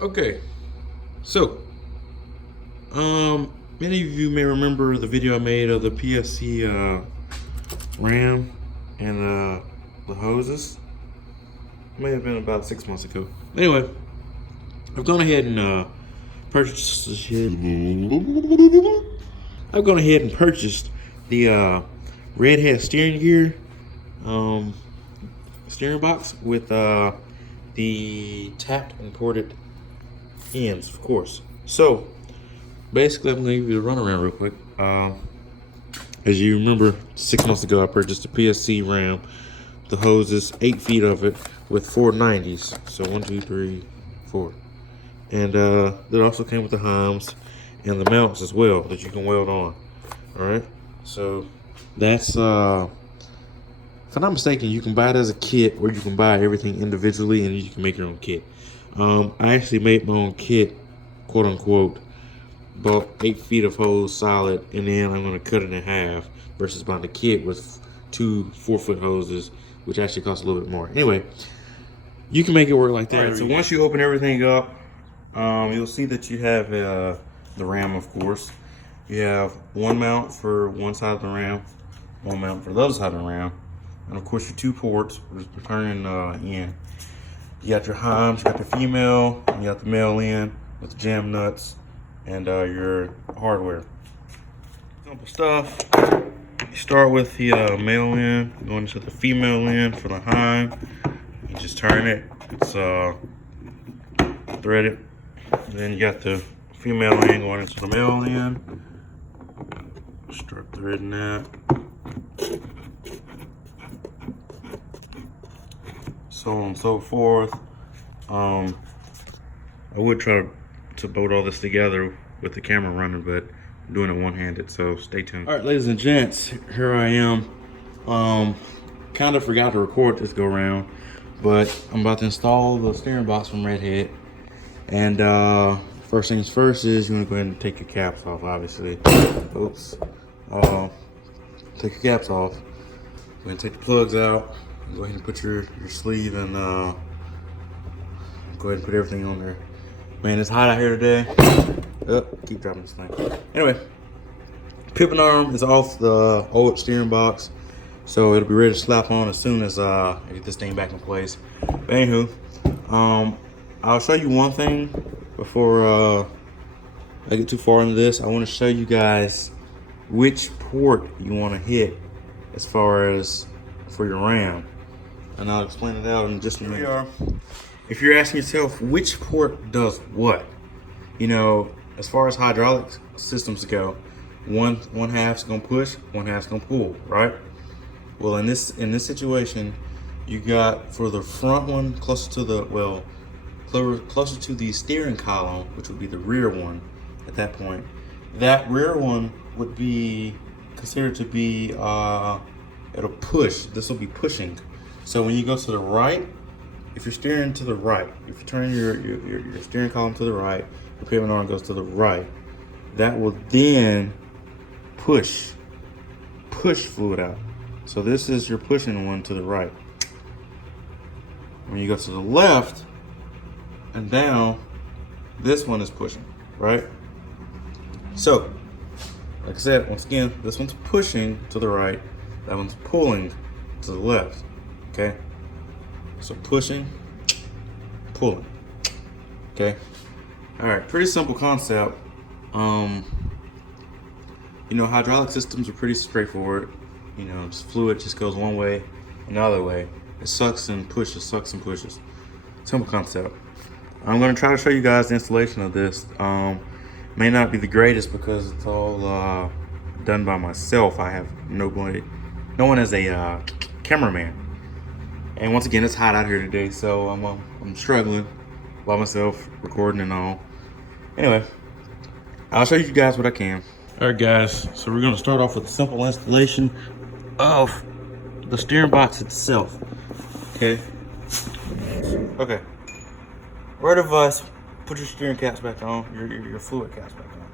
Okay, so many of you may remember the video I made of the PSC ram and the hoses. May have been about 6 months ago. Anyway, I've gone ahead and purchased the Redhead Steering Gear steering box with the tapped and ported ends, of course. So basically, I'm going to give you the runaround real quick. As you remember, 6 months ago, I purchased a PSC ram, the hoses, 8 feet of it, with 4 90s. So 1, 2, 3, 4. And it also came with the Heims and the mounts as well that you can weld on. Alright, so that's, if I'm not mistaken, you can buy it as a kit, or you can buy everything individually and you can make your own kit. I actually made my own kit, quote unquote. Bought 8 feet of hose solid, and then I'm going to cut it in half versus buying the kit with 2 4-foot hoses, which actually costs a little bit more. Anyway, you can make it work like that. All right, so once you open everything up, you'll see that you have the ram, of course. You have one mount for one side of the ram, one mount for the other side of the ram, and of course your 2 ports returning in. You got your Heims, you got the female, and you got the male end with the jam nuts and your hardware. Simple stuff. You start with the male end, going into the female end for the Heim. You just turn it. It's threaded. Then you got the female end going into the male end. Start threading that. So on and so forth. I would try to bolt all this together with the camera running, but I'm doing it one-handed, so stay tuned. All right, ladies and gents, here I am. Kind of forgot to record this go around, but I'm about to install the steering box from Redhead. And first things first is you want to go ahead and take your caps off, obviously. Oops. Take your caps off. Go ahead and take the plugs out. Go ahead and put your sleeve and go ahead and put everything on there. Man, it's hot out here today. Oh, keep dropping this thing. Anyway, pivot arm is off the old steering box, so it'll be ready to slap on as soon as I get this thing back in place. But anywho, I'll show you one thing before I get too far into this. I want to show you guys which port you want to hit as far as for your ram, and I'll explain it out in just a minute. If you're asking yourself which port does what, you know, as far as hydraulic systems go, one half's gonna push, one half's gonna pull, right? Well, in this situation, you got for the front one closer to the closer to the steering column, which would be the rear one at that point. That rear one would be considered to be it'll push. This will be pushing. So when you go to the right, if you're steering to the right, if you turn your steering column to the right, your pivot arm goes to the right, that will then push fluid out. So this is your pushing one to the right. When you go to the left and down, this one is pushing, right? So, like I said, once again, this one's pushing to the right, that one's pulling to the left, okay? So pushing, pulling, okay? All right, pretty simple concept. You know, hydraulic systems are pretty straightforward. You know, fluid just goes one way and the other way. It sucks and pushes, sucks and pushes. Simple concept. I'm gonna try to show you guys the installation of this. May not be the greatest because it's all done by myself. I have no one as a cameraman. And once again, it's hot out here today, so I'm struggling by myself, recording and all. Anyway, I'll show you guys what I can. All right, guys, so we're gonna start off with a simple installation of the steering box itself, okay? Okay, word of advice, put your steering caps back on, your fluid caps back on.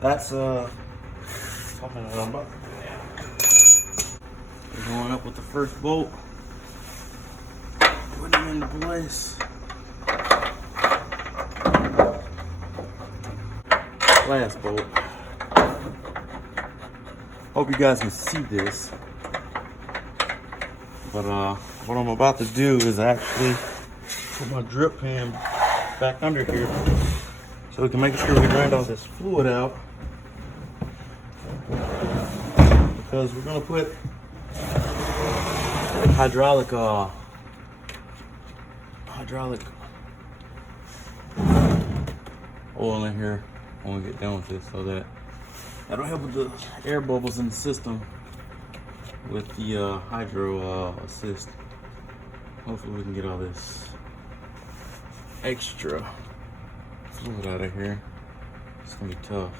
That's something that I'm about to do now. We're going up with the first bolt. putting them into place. Last bolt. Hope you guys can see this. But what I'm about to do is actually put my drip pan back under here so we can make sure we drain all this fluid out. Because we're gonna put hydraulic oil in here when we get done with this, so that'll help with the air bubbles in the system with the hydro assist. Hopefully we can get all this extra fluid out of here. It's gonna be tough.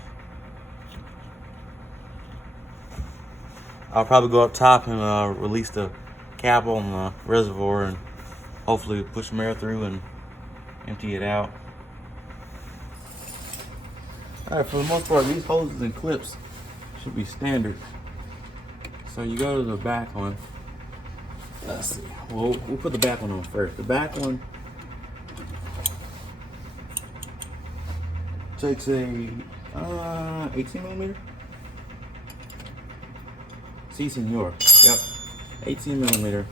I'll probably go up top and release the cap on the reservoir and hopefully push some air through and empty it out. Alright, for the most part, these hoses and clips should be standard. So you go to the back one. Let's see. We'll put the back one on first. The back one takes a 18 millimeter. Si, senor. Yep. 18 millimeter.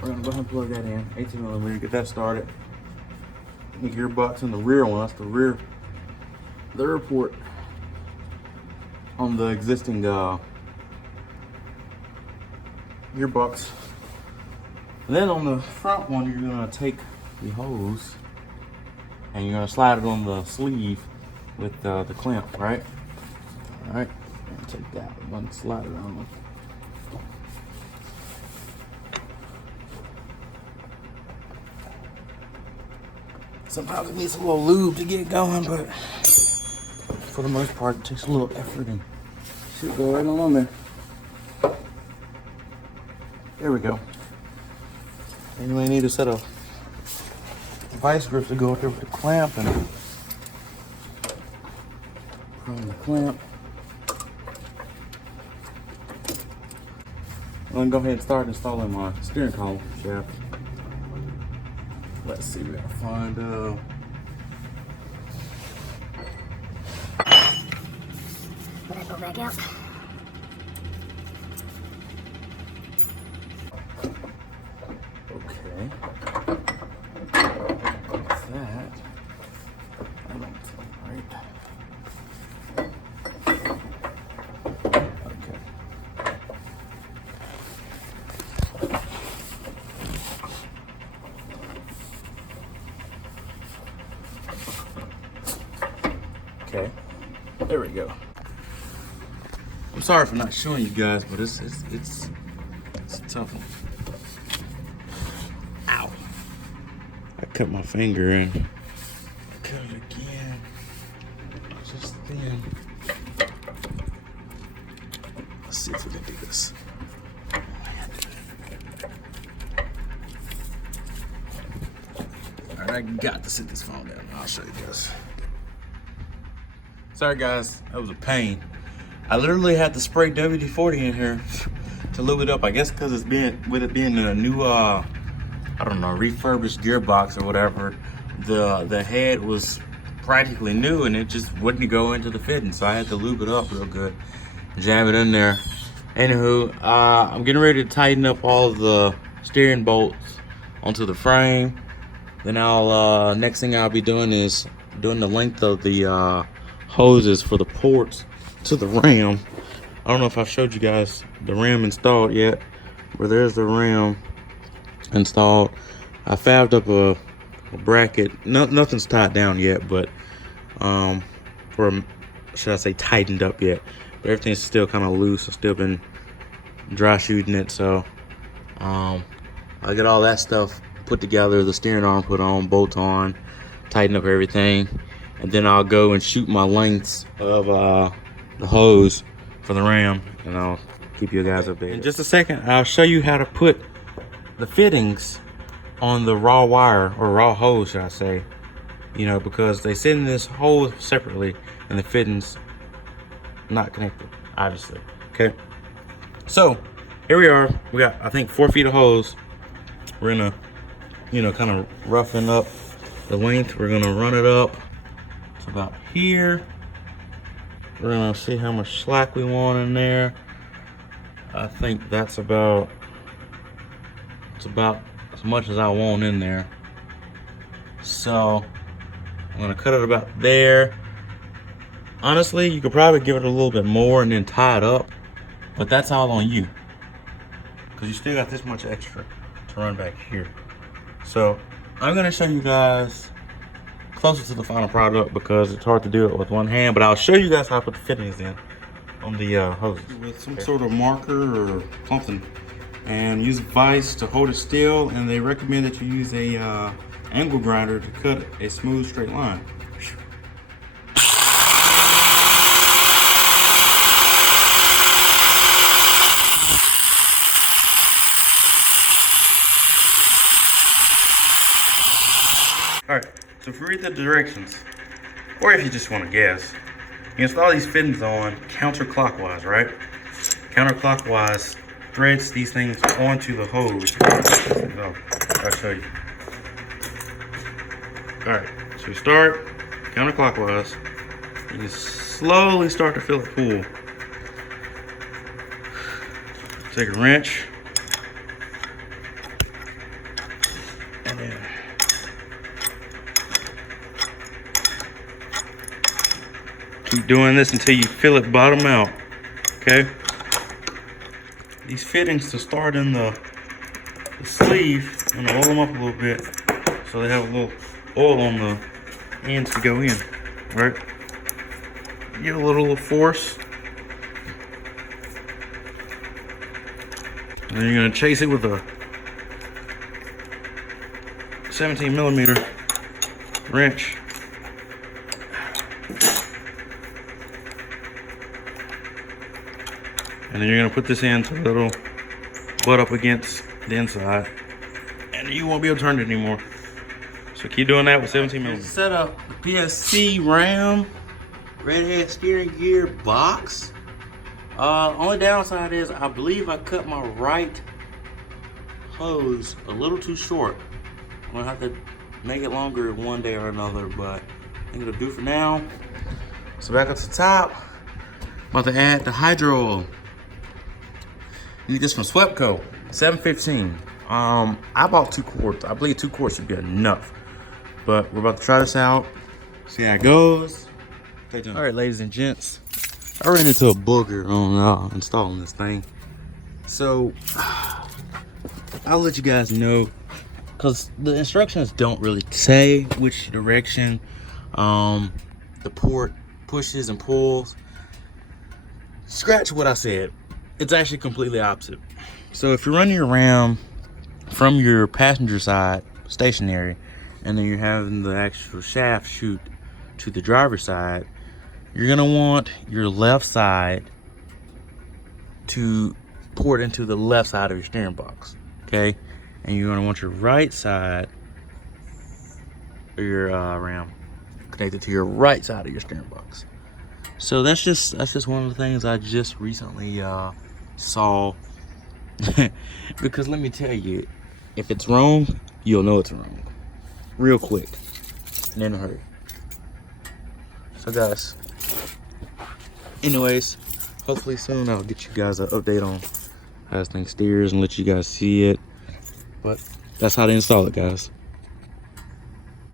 We're gonna go ahead and plug that in. 18 millimeter. Get that started. The gearbox in the rear one. That's the rear port on the existing gearbox. And then on the front one, you're gonna take the hose and you're gonna slide it on the sleeve with the clamp, right? All right. Take that one, slide it on. Sometimes it needs a little lube to get going, but for the most part, it takes a little effort and should go right on there. There we go. And you may need a set of vice grips to go up there with the clamp and put on the clamp. I'm gonna go ahead and start installing my steering column shaft. Let's see, we gotta find Gotta go back out. Okay. What's that? I don't think right. Okay. Okay, there we go. I'm sorry for not showing you guys, but it's a tough one. Ow! I cut my finger and cut it again. Just then. Let's see if we can do this. Alright, I got to sit this phone down. I'll show you guys. Sorry guys, that was a pain. I literally had to spray WD-40 in here to lube it up. I guess because it's with it being a new, I don't know, refurbished gearbox or whatever. The head was practically new and it just wouldn't go into the fitting, so I had to lube it up real good, jam it in there. Anywho, I'm getting ready to tighten up all of the steering bolts onto the frame. Then I'll next thing I'll be doing is doing the length of the hoses for the ports to the ram. I don't know if I showed you guys the ram installed yet, but there's the ram installed. I fabbed up a bracket. Nothing's tied down yet, but should I say tightened up yet, but everything's still kind of loose. I've still been dry shooting it, so I get all that stuff put together, the steering arm put on, bolts on, tighten up everything, and then I'll go and shoot my lengths of the hose for the ram, and I'll keep you guys updated. In just a second, I'll show you how to put the fittings on the raw wire, or raw hose should I say, you know, because they sit in this hole separately and the fittings not connected, obviously. Okay, so here we are. We got, I think, 4 feet of hose. We're gonna you know, kind of roughing up the length. We're gonna run it up to about here. We're gonna see how much slack we want in there. I think that's about, it's about as much as I want in there. So I'm gonna cut it about there. Honestly, you could probably give it a little bit more and then tie it up, but that's all on you, because you still got this much extra to run back here. So I'm gonna show you guys closer to the final product because it's hard to do it with one hand, but I'll show you guys how to put the fittings in on the hose. With some sort of marker or something, and use a vise to hold it still, and they recommend that you use a angle grinder to cut a smooth straight line. Alright, so if you read the directions, or if you just want to guess, you install these fittings on counterclockwise, right? Counterclockwise threads these things onto the hose. Oh, I'll show you. Alright, so you start counterclockwise. You slowly start to feel it pull. Take a wrench. And then keep doing this until you feel it bottom out, okay? These fittings to start in the sleeve, I'm gonna oil them up a little bit so they have a little oil on the ends to go in, right? Give a little force. And then you're gonna chase it with a 17mm wrench. And then you're gonna put this in so it'll butt up against the inside, and you won't be able to turn it anymore. So keep doing that with 17mm. Set up the PSC RAM Redhead Steering Gearbox. Only downside is I believe I cut my right hose a little too short. I'm gonna have to make it longer one day or another, but I think it'll do for now. So back up to the top, about to add the hydro oil. You get this from Swepco, $7.15. I bought 2 quarts. I believe 2 quarts should be enough. But we're about to try this out, see how it goes. All right, ladies and gents, I ran into a booger on installing this thing. So I'll let you guys know, because the instructions don't really say which direction the port pushes and pulls. Scratch what I said. It's actually completely opposite. So if you're running your RAM from your passenger side stationary, and then you're having the actual shaft shoot to the driver's side, you're gonna want your left side to port into the left side of your steering box, okay? And you're gonna want your right side of your RAM connected to your right side of your steering box. So that's just one of the things I just recently saw. Because let me tell you, if it's wrong, you'll know it's wrong real quick and in a hurry. So guys, anyways, hopefully soon I'll get you guys an update on how this thing steers and let you guys see it. But that's how to install it, guys.